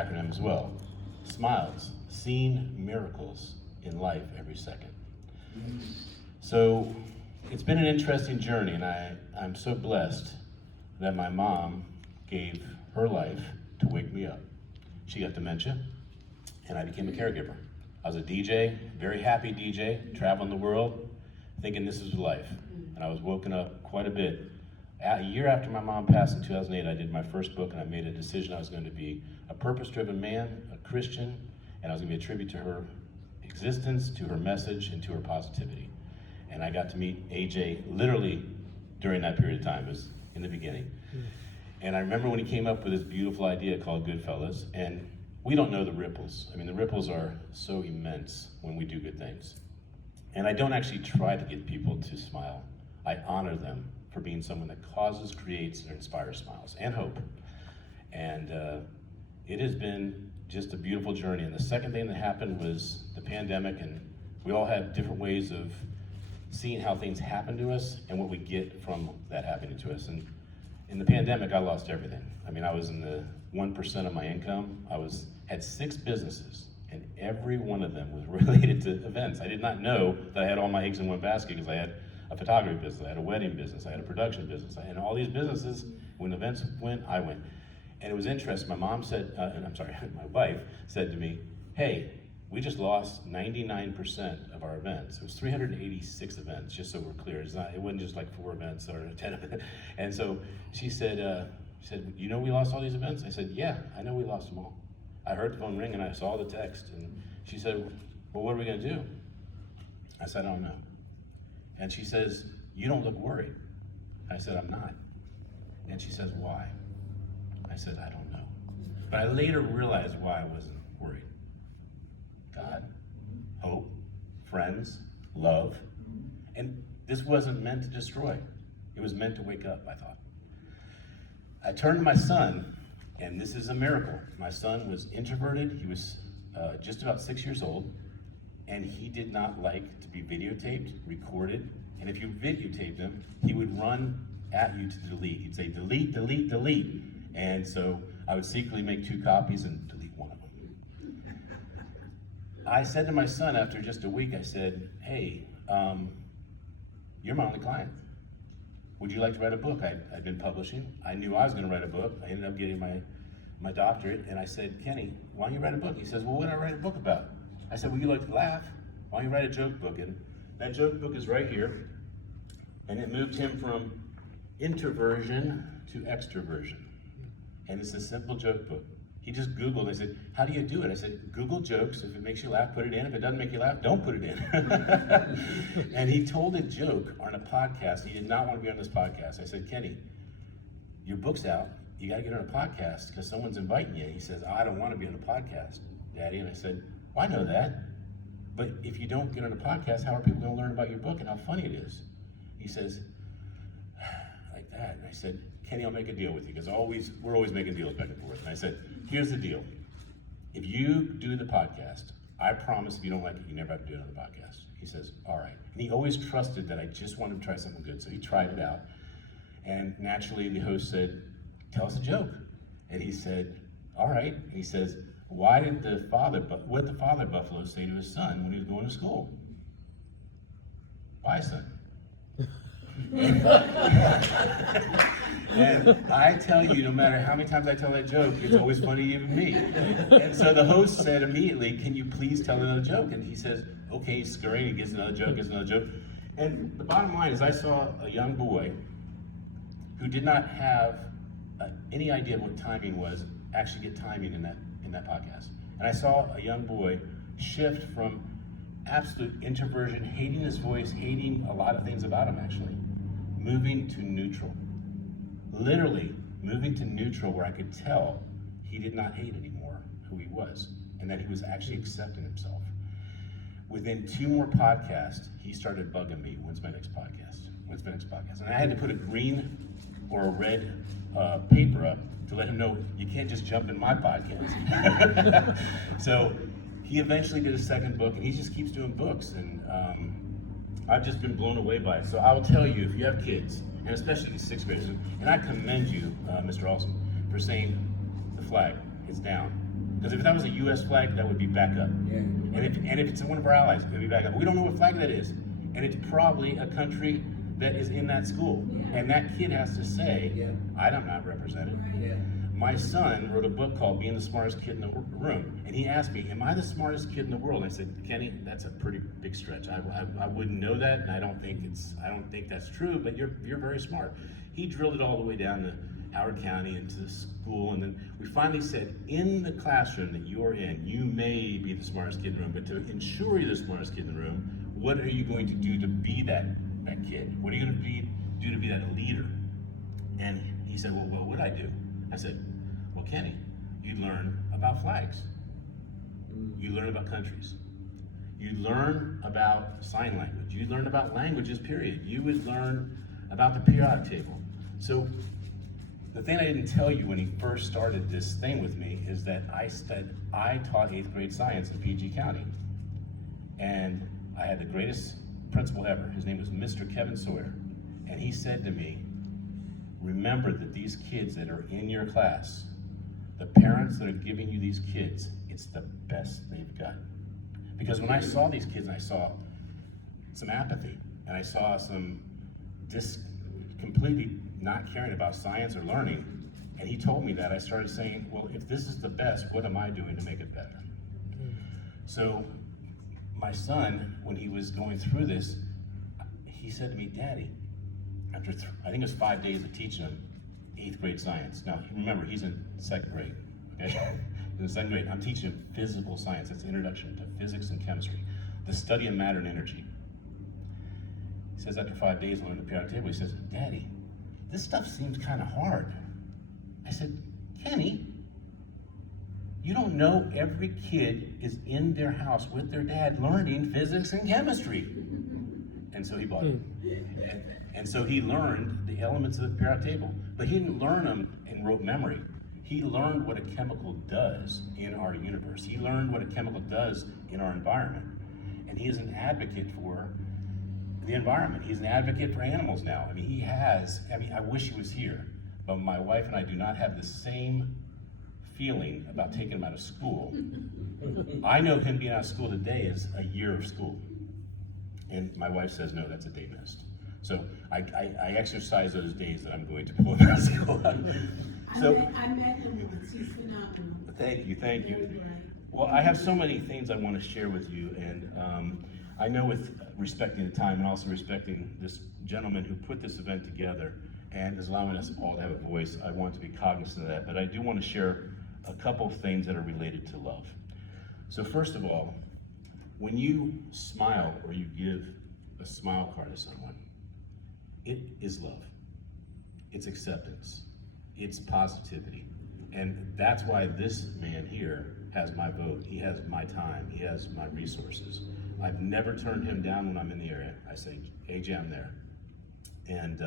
acronym as well. SMILES, seeing miracles in life every second. So it's been an interesting journey, and I'm so blessed that my mom gave her life to wake me up. She got dementia, and I became a caregiver. I was a DJ, very happy DJ, traveling the world, thinking this is life. And I was woken up quite a bit. A year after my mom passed in 2008, I did my first book, and I made a decision I was going to be a purpose-driven man, a Christian, and I was going to be a tribute to her existence, to her message, and to her positivity. And I got to meet AJ literally during that period of time. It was in the beginning. And I remember when he came up with this beautiful idea called Goodfellas, and we don't know the ripples. I mean, the ripples are so immense when we do good things. And I don't actually try to get people to smile. I honor them for being someone that causes, creates, and inspires smiles and hope. And it has been just a beautiful journey. And the second thing that happened was the pandemic, and we all have different ways of seeing how things happen to us and what we get from that happening to us. And in the pandemic, I lost everything. I mean, I was in the 1% of my income. Had 6 businesses, and every one of them was related to events. I did not know that I had all my eggs in one basket, because I had a photography business, I had a wedding business, I had a production business, I had all these businesses. When events went, I went. And it was interesting. My mom said, my wife said to me, hey, we just lost 99% of our events. It was 386 events, just so we're clear. It wasn't just like 4 events or 10 events. And so she said, you know we lost all these events? I said, yeah, I know we lost them all. I heard the phone ring and I saw the text. And she said, well, what are we gonna do? I said, I don't know. And she says, you don't look worried. I said, I'm not. And she says, why? I said, I don't know. But I later realized why I wasn't worried. God, hope, friends, love. And this wasn't meant to destroy. It was meant to wake up, I thought. I turned to my son, and this is a miracle. My son was introverted. He was just about 6 years old, and he did not like to be videotaped, recorded. And if you videotaped him, he would run at you to delete. He'd say, delete, delete, delete. And so I would secretly make 2 copies and delete one of them. I said to my son after just a week, I said, hey, you're my only client. Would you like to write a book? I'd been publishing. I knew I was going to write a book. I ended up getting my doctorate, and I said, Kenny, why don't you write a book? He says, well, what do I write a book about? I said, well, you like to laugh. Why don't you write a joke book? And that joke book is right here, and it moved him from introversion to extroversion. And it's a simple joke book. He just Googled, I said, how do you do it? I said, Google jokes. If it makes you laugh, put it in. If it doesn't make you laugh, don't put it in. And he told a joke on a podcast. He did not want to be on this podcast. I said, Kenny, your book's out. You got to get on a podcast because someone's inviting you. He says, I don't want to be on a podcast, Daddy. And I said, well, I know that. But if you don't get on a podcast, how are people going to learn about your book and how funny it is? He says, like that. And I said, Kenny, I'll make a deal with you, because we're always making deals back and forth. And I said, here's the deal. If you do the podcast, I promise if you don't like it, you never have to do it on the podcast. He says, all right. And he always trusted that I just wanted to try something good, so he tried it out. And naturally, the host said, tell us a joke. And he said, all right. And he says, what did the father buffalo say to his son when he was going to school? Bye, son. And I tell you, no matter how many times I tell that joke, it's always funny to even me. And so the host said immediately, can you please tell another joke? And he says, okay, he's scurrying, he gets another joke. And the bottom line is I saw a young boy who did not have any idea what timing was, actually get timing in that podcast. And I saw a young boy shift from absolute introversion, hating his voice, hating a lot of things about him actually, moving to neutral. Literally moving to neutral, where I could tell he did not hate anymore who he was, and that he was actually accepting himself. Within 2 more podcasts, he started bugging me, when's my next podcast? When's my next podcast? And I had to put a green or a red paper up to let him know, you can't just jump in my podcast. So he eventually did a second book, and he just keeps doing books, and I've just been blown away by it. So I will tell you, if you have kids, and especially the 6th graders, and I commend you, Mr. Olson, for saying the flag is down. Because if that was a U.S. flag, that would be back up. Yeah. And if it's one of our allies, it would be back up. We don't know what flag that is. And it's probably a country that is in that school. And that kid has to say, I'm not represented. Yeah. My son wrote a book called Being the Smartest Kid in the Room. And he asked me, am I the smartest kid in the world? And I said, Kenny, that's a pretty big stretch. I wouldn't know that, and I don't think that's true, but you're very smart. He drilled it all the way down to Howard County into the school, and then we finally said, in the classroom that you're in, you may be the smartest kid in the room, but to ensure you're the smartest kid in the room, what are you going to do to be that kid? What are you going to do to be that leader? And he said, well, what would I do? I said, well, Kenny, you learn about flags. You learn about countries. You learn about sign language. You learn about languages, period. You would learn about the periodic table. So the thing I didn't tell you when he first started this thing with me is that I taught 8th grade science in PG County. And I had the greatest principal ever. His name was Mr. Kevin Sawyer. And he said to me, remember that these kids that are in your class, the parents that are giving you these kids, it's the best they've got. Because when I saw these kids, I saw some apathy, and I saw some completely not caring about science or learning. And he told me that. I started saying, well, if this is the best, what am I doing to make it better? So my son, when he was going through this, he said to me, Daddy, after I think it was 5 days of teaching him 8th grade science. Now, remember, he's in 2nd grade, okay? In 2nd grade, I'm teaching him physical science. That's the introduction to physics and chemistry, the study of matter and energy. He says after 5 days, I learned the periodic table. He says, Daddy, this stuff seems kind of hard. I said, Kenny, you don't know every kid is in their house with their dad learning physics and chemistry. And so he bought it. And so he learned the elements of the periodic table, but he didn't learn them in rote memory. He learned what a chemical does in our universe. He learned what a chemical does in our environment. And he is an advocate for the environment. He's an advocate for animals now. I mean, I wish he was here, but my wife and I do not have the same feeling about taking him out of school. I know him being out of school today is a year of school. And my wife says, no, that's a day missed. So I exercise those days that I'm going to pull him out of school. I met him once. He's phenomenal. Thank you. Well, I have so many things I want to share with you, and I know with respecting the time and also respecting this gentleman who put this event together and is allowing us all to have a voice, I want to be cognizant of that, but I do want to share a couple of things that are related to love. So first of all, when you smile or you give a smile card to someone, it is love. It's acceptance. It's positivity. And that's why this man here has my vote. He has my time. He has my resources. I've never turned him down when I'm in the area. I say, AJ, I'm there. And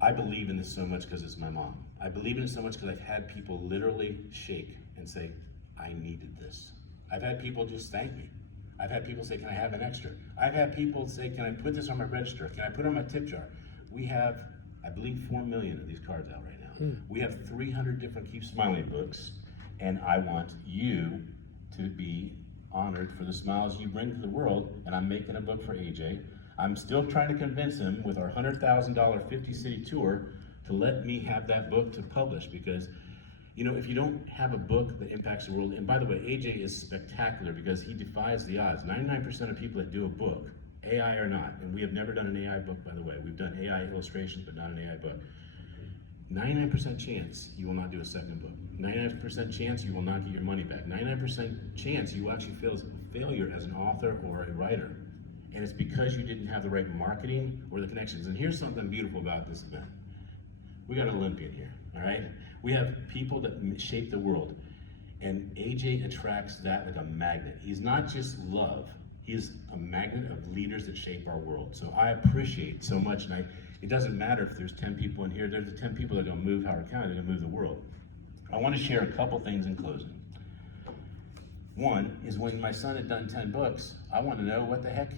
I believe in this so much because it's my mom. I believe in it so much because I've had people literally shake and say, I needed this. I've had people just thank me. I've had people say, can I have an extra? I've had people say, can I put this on my register? Can I put it on my tip jar? We have, I believe, 4 million of these cards out right now. We have 300 different Keep Smiling books, and I want you to be honored for the smiles you bring to the world, and I'm making a book for AJ. I'm still trying to convince him with our $100,000 50-city tour to let me have that book to publish, because you know, if you don't have a book that impacts the world, and by the way, AJ is spectacular because he defies the odds. 99% of people that do a book, AI or not, and we have never done an AI book, by the way. We've done AI illustrations, but not an AI book. 99% chance you will not do a second book. 99% chance you will not get your money back. 99% chance you will actually fail as a failure as an author or a writer. And it's because you didn't have the right marketing or the connections. And here's something beautiful about this event. We got an Olympian here, all right? We have people that shape the world, and AJ attracts that like a magnet. He's not just love, he's a magnet of leaders that shape our world. So I appreciate so much, and it doesn't matter if there's 10 people in here, there's the 10 people that are gonna move Howard County, they're gonna move the world. I wanna share a couple things in closing. One is when my son had done 10 books, I wanted to know what the heck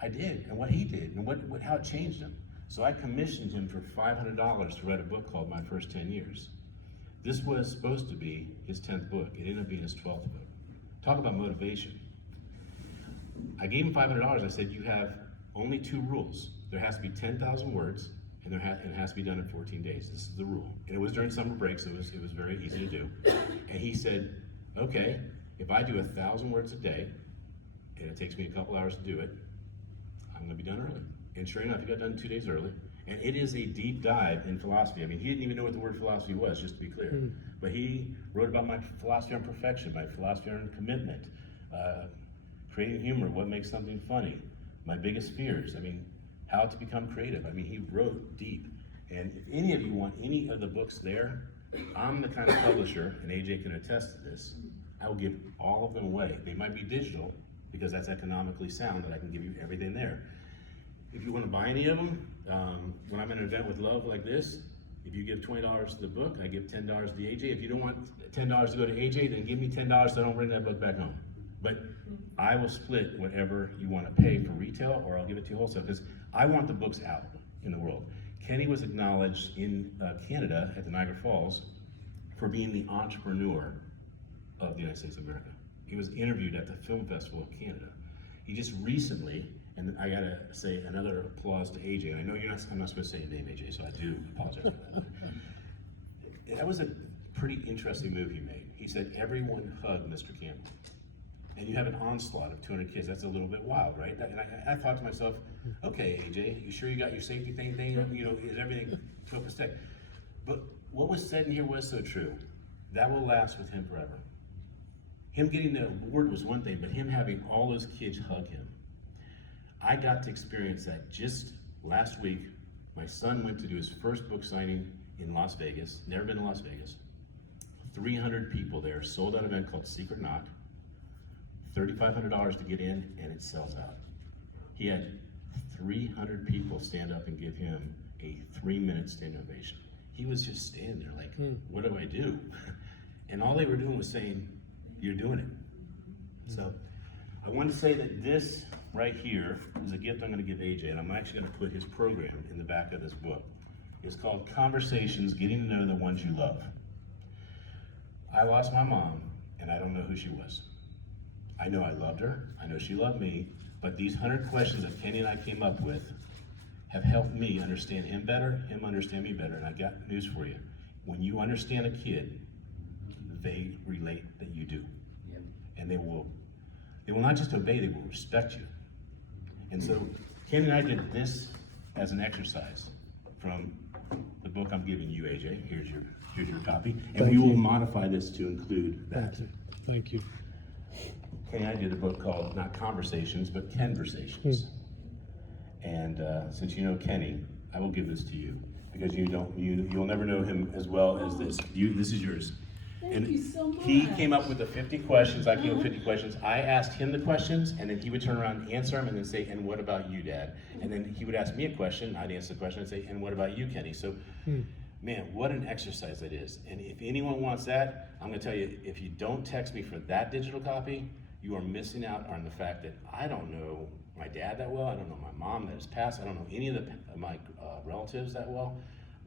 I did, and what he did, and how it changed him. So I commissioned him for $500 to write a book called My First 10 Years. This was supposed to be his 10th book. It ended up being his 12th book. Talk about motivation. I gave him $500. I said, you have only 2 rules. There has to be 10,000 words, and it has to be done in 14 days. This is the rule. And it was during summer break, so it was very easy to do. And he said, okay, if I do 1,000 words a day, and it takes me a couple hours to do it, I'm gonna be done early. And sure enough, he got done 2 days early. And it is a deep dive in philosophy. I mean, he didn't even know what the word philosophy was, just to be clear. But he wrote about my philosophy on perfection, my philosophy on commitment, creating humor, what makes something funny, my biggest fears. I mean, how to become creative. I mean, he wrote deep. And if any of you want any of the books there, I'm the kind of publisher, and AJ can attest to this, I will give all of them away. They might be digital, because that's economically sound, that I can give you everything there. If you want to buy any of them, when I'm in an event with L.O.V.E like this, if you give $20 to the book, I give $10 to the AJ. If you don't want $10 to go to AJ, then give me $10 so I don't bring that book back home. But I will split whatever you want to pay for retail, or I'll give it to you wholesale, because I want the books out in the world. Kenny was acknowledged in Canada at the Niagara Falls for being the entrepreneur of the United States of America. He was interviewed at the Film Festival of Canada. He just recently, and I gotta say another applause to AJ, and I know I'm not supposed to say your name, AJ, so I do apologize for that. That was a pretty interesting move he made. He said, everyone hug Mr. Campbell. And you have an onslaught of 200 kids, that's a little bit wild, right? And I thought to myself, okay, AJ, you sure you got your safety thing, you know, is everything to up to step? But what was said in here was so true. That will last with him forever. Him getting the award was one thing, but him having all those kids hug him. I got to experience that just last week. My son went to do his first book signing in Las Vegas, never been to Las Vegas. 300 people there, sold out event called Secret Knock. $3,500 to get in, and it sells out. He had 300 people stand up and give him a 3-minute standing ovation. He was just standing there like, what do I do? And all they were doing was saying, you're doing it. So I want to say that this right here is a gift I'm going to give AJ, and I'm actually going to put his program in the back of this book. It's called Conversations, Getting to Know the Ones You Love. I lost my mom, and I don't know who she was. I know I loved her, I know she loved me, but these 100 questions that Kenny and I came up with have helped me understand him better, him understand me better, and I got news for you. When you understand a kid, they relate that you do. Yep. And they will not just obey, they will respect you. And so Kenny and I did this as an exercise from the book I'm giving you, AJ. Here's your copy. And we will modify this to include that. Thank you. Kenny and I did a book called not Conversations, but Conversations. And since you know Kenny, I will give this to you because you'll never know him as well as this. This is yours. Thank you so much. He came up with the 50 questions. I came up with 50 questions. I asked him the questions, and then he would turn around and answer them, and then say, "And what about you, Dad?" And then he would ask me a question. I'd answer the question and say, "And what about you, Kenny?" So, man, what an exercise that is. And if anyone wants that, I'm going to tell you, if you don't text me for that digital copy, you are missing out on the fact that I don't know my dad that well. I don't know my mom that has passed. I don't know any of my relatives that well.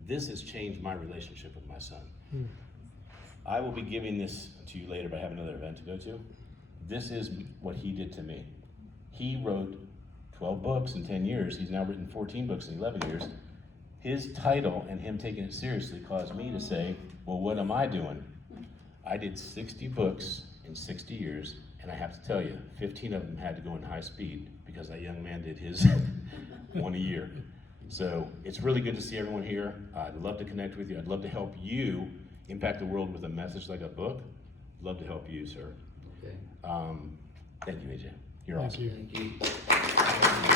This has changed my relationship with my son. I will be giving this to you later, but I have another event to go to. This is what he did to me. He wrote 12 books in 10 years. He's now written 14 books in 11 years. His title and him taking it seriously caused me to say, well, what am I doing? I did 60 books in 60 years, and I have to tell you, 15 of them had to go in high speed because that young man did his one a year. So it's really good to see everyone here. I'd love to connect with you. I'd love to help you impact the world with a message like a book. Love to help you, sir. Okay. Thank you, AJ. You're awesome. Thank you. Thank you.